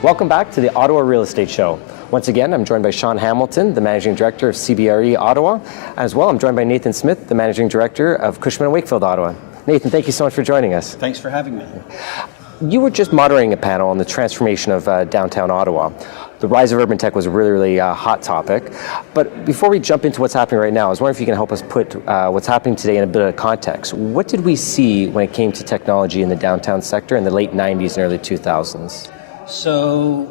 Welcome back to the Ottawa Real Estate Show. Once again, I'm joined by Sean Hamilton, the Managing Director of CBRE Ottawa. As well, I'm joined by Nathan Smith, the Managing Director of Cushman & Wakefield Ottawa. Nathan, thank you so much for joining us. Thanks for having me. You were just moderating a panel on the transformation of downtown Ottawa. The rise of urban tech was a really hot topic. But before we jump into what's happening right now, I was wondering if you can help us put what's happening today in a bit of context. What did we see when it came to technology in the downtown sector in the late 90s and early 2000s? So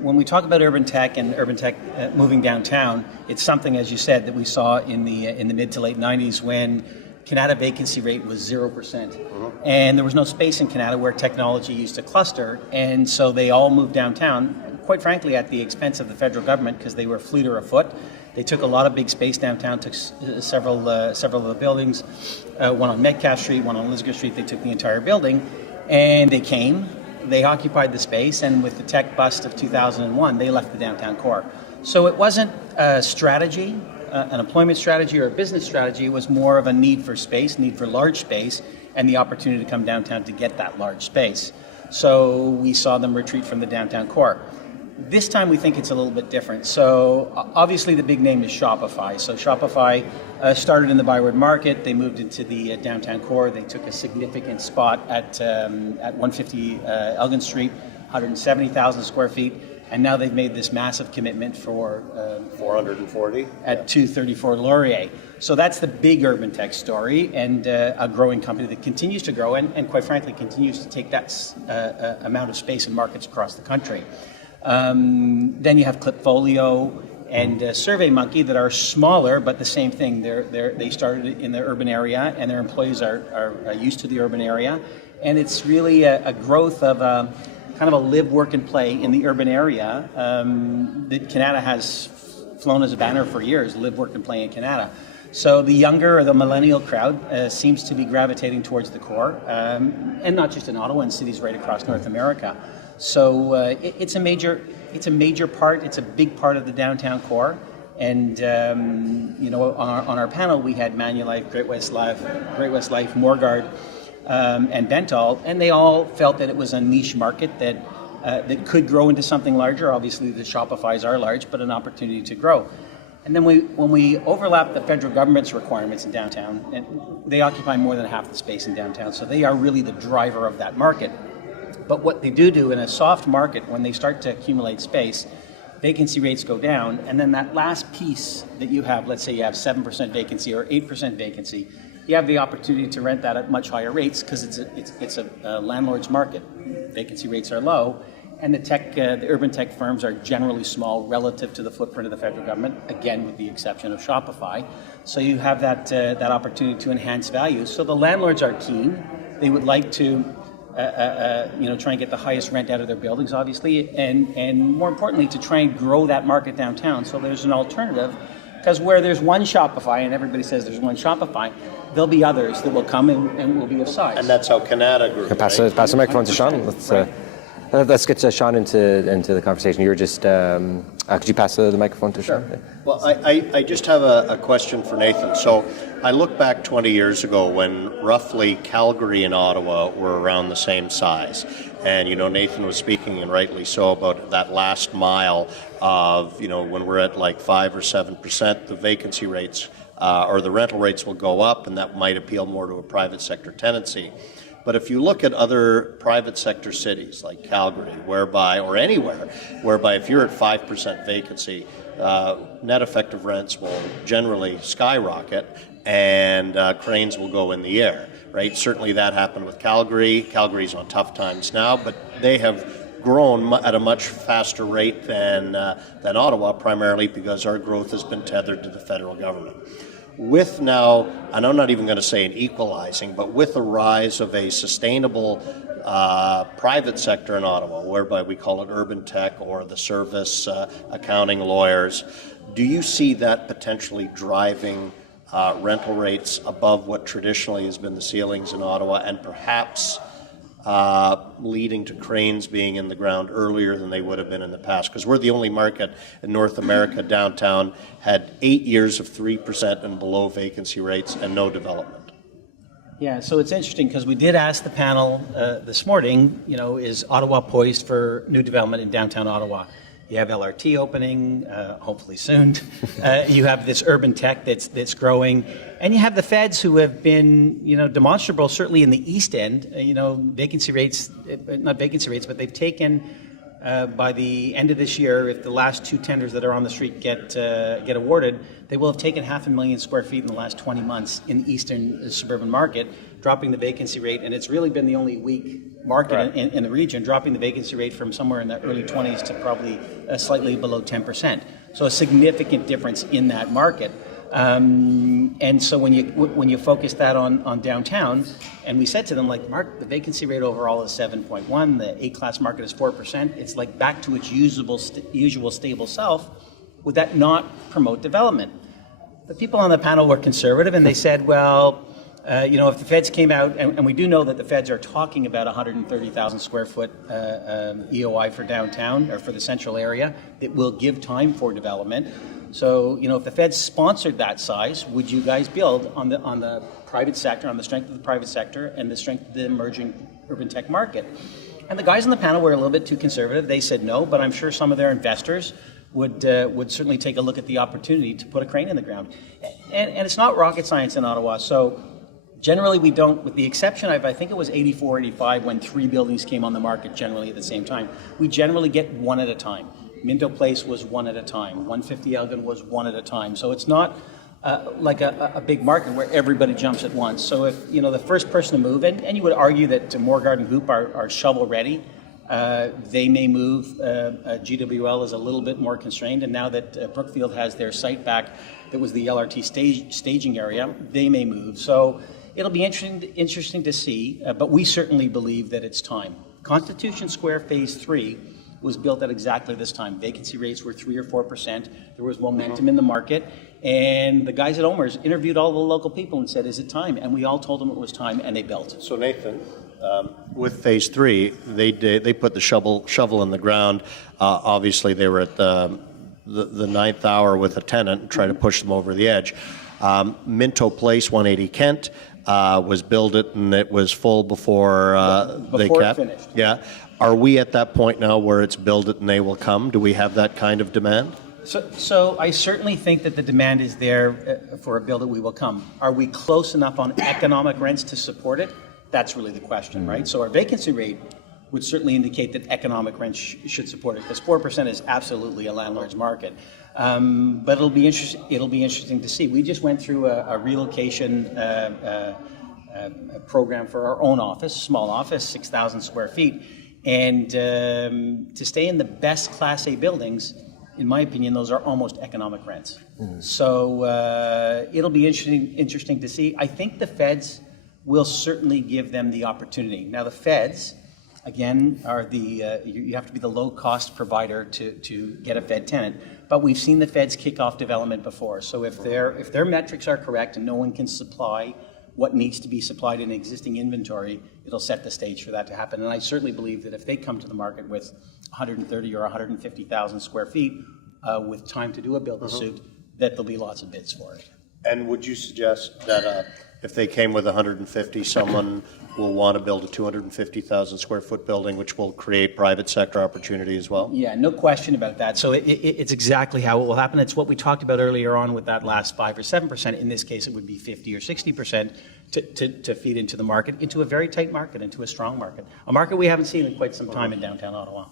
when we talk about urban tech and urban tech moving downtown, it's something, as you said, that we saw in the mid to late 90s when Canada vacancy rate was 0%. And there was no space in Canada where technology used to cluster. And so they all moved downtown, quite frankly, at the expense of the federal government because they were fleeter afoot. They took a lot of big space downtown, took several of the buildings, one on Metcalfe Street, one on Elizabeth Street. They took the entire building and they came. They occupied the space, and with the tech bust of 2001, they left the downtown core. So it wasn't a strategy, an employment strategy or a business strategy. It was more of a need for space, need for large space, and the opportunity to come downtown to get that large space. So we saw them retreat from the downtown core. This time we think it's a little bit different. So obviously the big name is Shopify. So Shopify started in the Byward Market. They moved into the downtown core. They took a significant spot at 150 Elgin Street, 170,000 square feet. And now they've made this massive commitment for 440 at 234 Laurier. So that's the big urban tech story, and a growing company that continues to grow and quite frankly continues to take that amount of space in markets across the country. Then you have Clipfolio and SurveyMonkey that are smaller, but the same thing. They started in the urban area, and their employees are used to the urban area, and it's really a growth of kind of a live, work, and play in the urban area that Canada has flown as a banner for years. Live, work, and play in Canada. So the younger or the millennial crowd seems to be gravitating towards the core, and not just in Ottawa, in cities right across North America. So it's a major part. It's a big part of the downtown core. And on our panel we had Manulife, Great West Life, Morguard, and Bentall, and they all felt that it was a niche market that could grow into something larger. Obviously, the Shopifys are large, but an opportunity to grow. And then when we overlap the federal government's requirements in downtown, and they occupy more than half the space in downtown, so they are really the driver of that market. But what they do in a soft market, when they start to accumulate space, vacancy rates go down, and then that last piece that you have, let's say you have 7% vacancy or 8% vacancy, you have the opportunity to rent that at much higher rates because it's a landlord's market. Vacancy rates are low, and the urban tech firms are generally small relative to the footprint of the federal government, again with the exception of Shopify. So you have that opportunity to enhance value. So the landlords are keen. They would like to try and get the highest rent out of their buildings, obviously, and more importantly, to try and grow that market downtown. So there's an alternative, because where there's one Shopify, and everybody says there's one Shopify, there'll be others that will come and will be of size. And that's how Canada grew. Pass the microphone to Sean. Let's get Sean into the conversation. You were just, could you pass the microphone to Sean? Sure. Well, I just have a question for Nathan. So I look back 20 years ago when roughly Calgary and Ottawa were around the same size. And, Nathan was speaking, and rightly so, about that last mile of, when we're at like 5 or 7%, the vacancy rates or the rental rates will go up, and that might appeal more to a private sector tenancy. But if you look at other private sector cities like Calgary, or anywhere, whereby if you're at 5% vacancy, net effective rents will generally skyrocket and cranes will go in the air, right? Certainly that happened with Calgary. Calgary's on tough times now, but they have grown at a much faster rate than Ottawa, primarily because our growth has been tethered to the federal government. With now, and I'm not even going to say an equalizing, but with the rise of a sustainable private sector in Ottawa, whereby we call it urban tech or the service, accounting, lawyers, do you see that potentially driving rental rates above what traditionally has been the ceilings in Ottawa, and perhaps leading to cranes being in the ground earlier than they would have been in the past? Because we're the only market in North America. Downtown had 8 years of 3% and below vacancy rates and no development. Yeah, so it's interesting because we did ask the panel this morning, is Ottawa poised for new development in downtown Ottawa? You have LRT opening, hopefully soon. You have this urban tech that's growing, and you have the feds who have been, demonstrable, certainly in the East End. Vacancy rates, not vacancy rates, but they've taken by the end of this year, if the last two tenders that are on the street get awarded, they will have taken 500,000 square feet in the last 20 months in the eastern suburban market, dropping the vacancy rate, and it's really been the only weak market in the region, dropping the vacancy rate from somewhere in the early 20s to probably slightly below 10%. So a significant difference in that market. And so when you focus that on downtown, and we said to them, like, Mark, the vacancy rate overall is 7.1, the A-class market is 4%, it's like back to its usual stable self. Would that not promote development? The people on the panel were conservative, and they said, well, if the feds came out, and we do know that the feds are talking about 130,000 square foot EOI for downtown, or for the central area, that will give time for development. So, if the feds sponsored that size, would you guys build on the private sector, on the strength of the private sector and the strength of the emerging urban tech market? And the guys on the panel were a little bit too conservative. They said no, but I'm sure some of their investors would certainly take a look at the opportunity to put a crane in the ground. And it's not rocket science in Ottawa. So generally we don't, with the exception of, I think it was 84, 85, when 3 buildings came on the market generally at the same time, we generally get one at a time. Minto Place was one at a time. 150 Elgin was one at a time. So it's not like a big market where everybody jumps at once. So if, the first person to move, and you would argue that Moorgarden Group are shovel ready, they may move. GWL is a little bit more constrained, and now that Brookfield has their site back, that was the LRT staging area, they may move. So it'll be interesting to see, but we certainly believe that it's time. Constitution Square Phase 3 was built at exactly this time. Vacancy rates were 3 or 4%. There was momentum in the market, and the guys at OMERS interviewed all the local people and said, "Is it time?" And we all told them it was time, and they built. So Nathan, with Phase 3, they put the shovel in the ground. Obviously, they were at the ninth hour with a tenant and trying to push them over the edge. Minto Place, 180 Kent, was built it, and it was full before they kept. It finished. Yeah. Are we at that point now where it's build it and they will come? Do we have that kind of demand? So I certainly think that the demand is there for a build it, we will come. Are we close enough on economic rents to support it? That's really the question, right? So our vacancy rate would certainly indicate that economic rents should support it, because 4% is absolutely a landlord's market. But it'll be interesting to see. We just went through a relocation program for our own office, small office, 6,000 square feet. And to stay in the best Class A buildings, in my opinion, those are almost economic rents. So it'll be interesting to see. I think the feds will certainly give them the opportunity. Now the feds, again, are you have to be the low-cost provider to get a Fed tenant. But we've seen the feds kick off development before. So if their metrics are correct and no one can supply what needs to be supplied in existing inventory, it'll set the stage for that to happen. And I certainly believe that if they come to the market with 130 or 150,000 square feet with time to do a build-to-suit, that there'll be lots of bids for it. And would you suggest that if they came with 150, someone will want to build a 250,000 square foot building, which will create private sector opportunity as well? Yeah, no question about that. So it's exactly how it will happen. It's what we talked about earlier on with that last 5 or 7%. In this case, it would be 50 or 60% to feed into the market, into a very tight market, into a strong market. A market we haven't seen in quite some time in downtown Ottawa.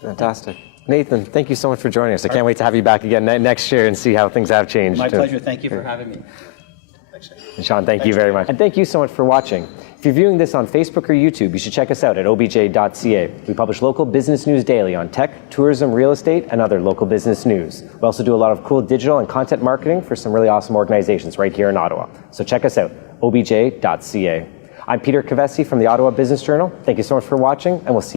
Fantastic. Nathan, thank you so much for joining us. I can't wait to have you back again next year and see how things have changed. My pleasure. Thank you for having me. And Sean, thank you very much. And thank you so much for watching. If you're viewing this on Facebook or YouTube, you should check us out at obj.ca. We publish local business news daily on tech, tourism, real estate, and other local business news. We also do a lot of cool digital and content marketing for some really awesome organizations right here in Ottawa. So check us out, obj.ca. I'm Peter Cavesi from the Ottawa Business Journal. Thank you so much for watching, and we'll see you